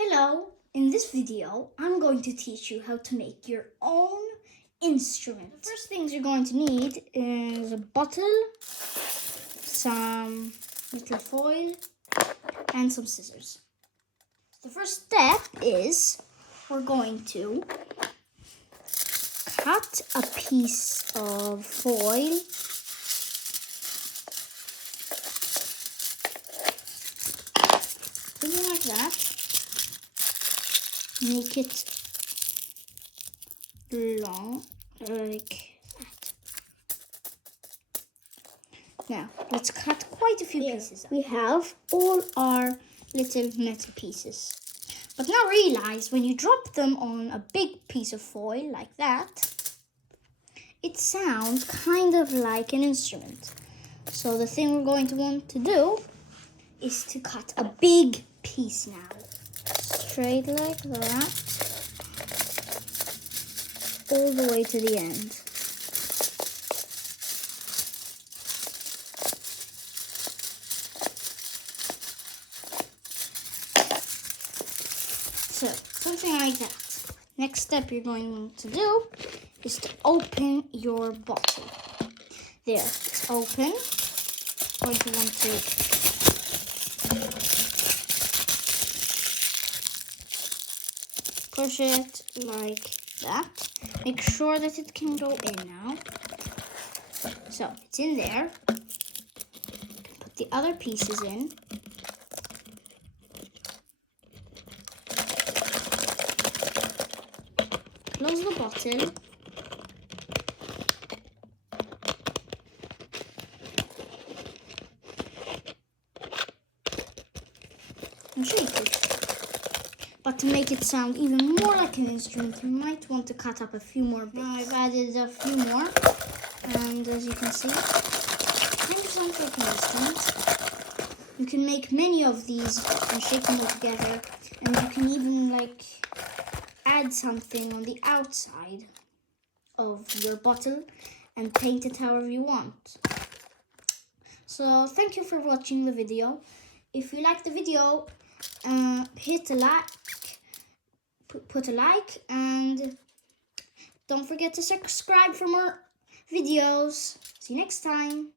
Hello, in this video I'm going to teach you how to make your own instrument. The first things you're going to need is a bottle, some little foil and some scissors. The first step is we're going to cut a piece of foil something like that. Make it long, like that. Now, let's cut quite a few pieces. We have all our little metal pieces. But now realize when you drop them on a big piece of foil like that, it sounds kind of like an instrument. So the thing we're going to want to do is to cut a big piece now. Straight like that, all the way to the end. So, something like that. Next step you're going to do is to open your bottle. There, it's open. Going to want to push it like that. Make sure that it can go in now. So it's in there. Put the other pieces in. Close the bottle. And shake it. But to make it sound even more like an instrument, you might want to cut up a few more bits. Now I've added a few more, and as you can see, it kind of sounds like an instrument. You can make many of these and shake them all together, and you can even add something on the outside of your bottle and paint it however you want. So thank you for watching the video. If you like the video, hit a like. Put a like and don't forget to subscribe for more videos. See you next time.